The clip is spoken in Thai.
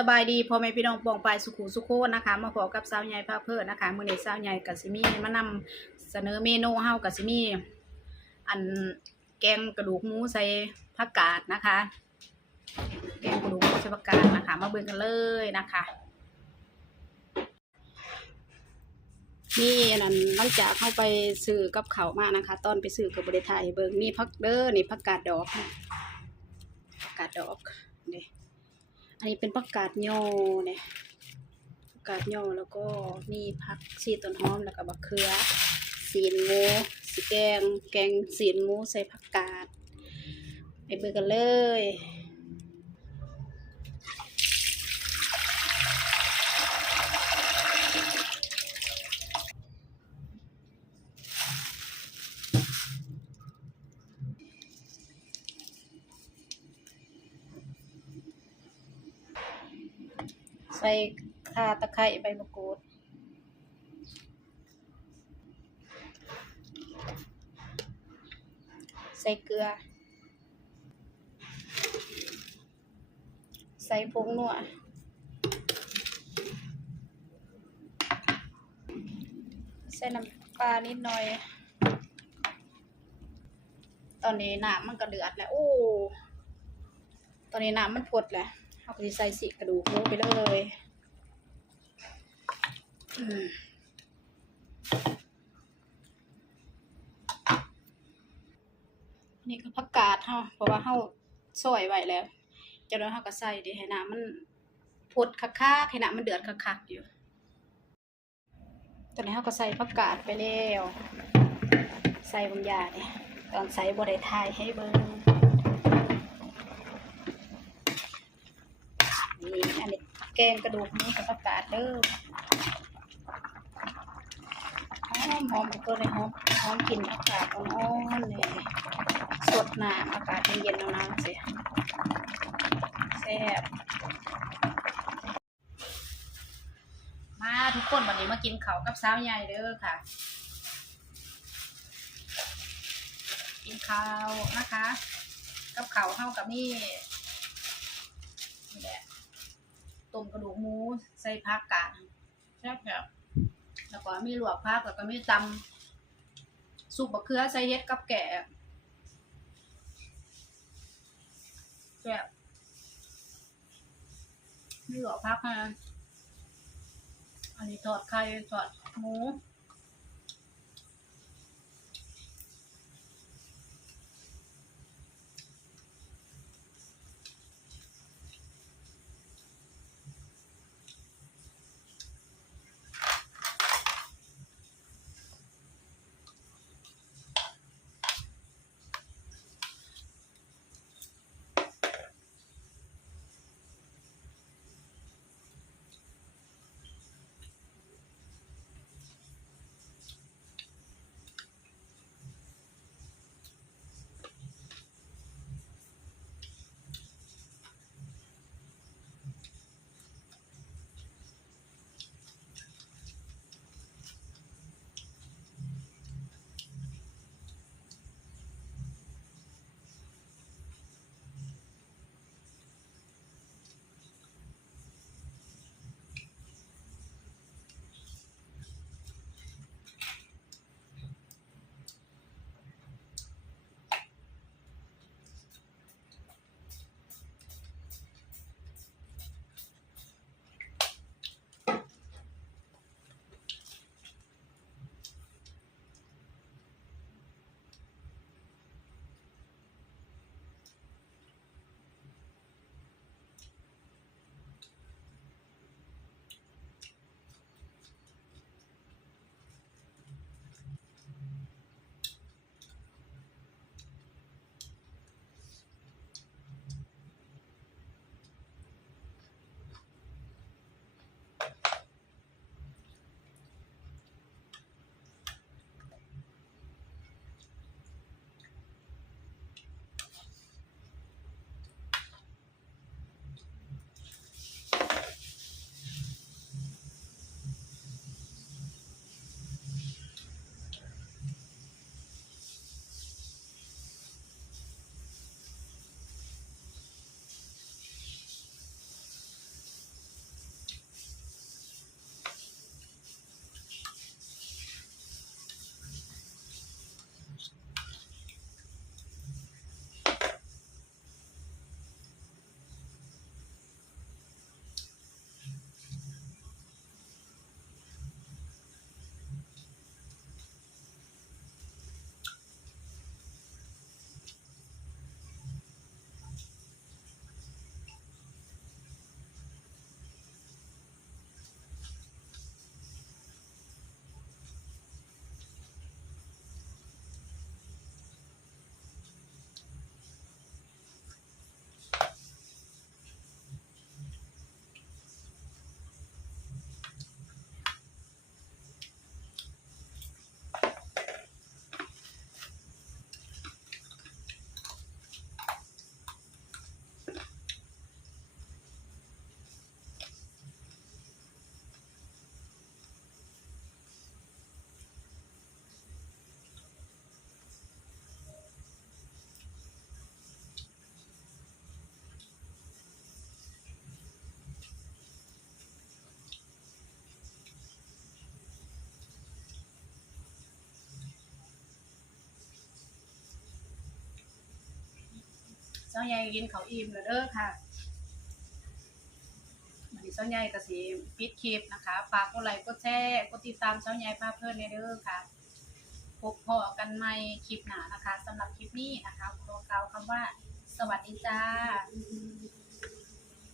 สบายดีพ่อแม่พี่น้องปองปายสุขุสุโคนนะคะ มาพบกับสาวใหญ่ภาเพิ่นนะคะมื้อนี้สาวใหญ่กับสิมี่มานำเสนอเมนูเฮากับสิมี่อันแกงกระดูกหมูใส่ผักกาดนะคะ แกงกระดูกหมูใส่ผักกาดนะคะ มาเบิ่งกันเลยนะคะนี่นั่นหลังจากเข้าไปซื้อกับเขามานะคะ ตอนไปซื้อกับบริไทยเบิ่งมีผักเด้อนี่ผักกาดดอกผักกาดดอกนี่ อันนี้เป็นผักกาดโยเนี่ยผักกาดโยแล้วก็มีผักชีต้นหอมแล้วก็บักเขือสีนงูสีแกง แกงสีนงูใส่ผักกาดไปเบิ่งกันเลย ใส่ข่าตะไคร้ใบมะกรูดใส่เกลือ ใส่ผงนัวใส่น้ำปลานิดหน่อย ตอนนี้น้ำมันก็เดือดแล้ว โอ้ ตอนนี้น้ำมันพดแล้ว เราก็จะใส่สีกระดูกลงไปเลยนี่ก็ผักกาดเฮาเพราะว่าเฮาซอยไว้แล้วจากนั้นเฮาก็ใส่ดีให้น้ำมันพดคักๆให้น้ำมันเดือดคักๆอยู่ตอนนี้เฮาก็ใส่ผักกาดไปแล้ว ใส่บางอย่างเนี่ยตอนใส่บ่ได้ทายให้เบิ่ง อันนี้แกงกระดูกหมูกับผักกาดเด้อหอมหอมตัวเลยหอมหอมกลิ่นอากาศอ่อนๆเลยสดหน้ำอากาศเย็นๆนาวๆสิแซ่บมาทุกคนวันนี้มากินเขาวกับสาวใหญ่เด้อค่ะ กินข้าวนะคะ กับข้าวเข้ากับนี่นี่แหละ ต้มกระดูกหมูใส่ผักกาดแซ่บแบบแล้วก็มีลวกผักแล้วก็มีตำซุปบะเขือใส่เฮ็ดกับแกะแซ่บมีลวกผักฮะอันนี้ทอดไข่ทอดหมู เจ้าใหญ่กินเขาวอิ่มแล้วเด้อค่ะวันนี้เจ้าใหญ่ก็สิปิดคลิปนะคะฝากกดไลค์กดแชร์กดติดตามเจ้าใหญ่พาเพื่อนในเด้อค่ะพบพอกันใหม่คลิปหน้านะคะสำหรับคลิปนี้นะคะขอกล่าวคำว่า สวัสดีจ้า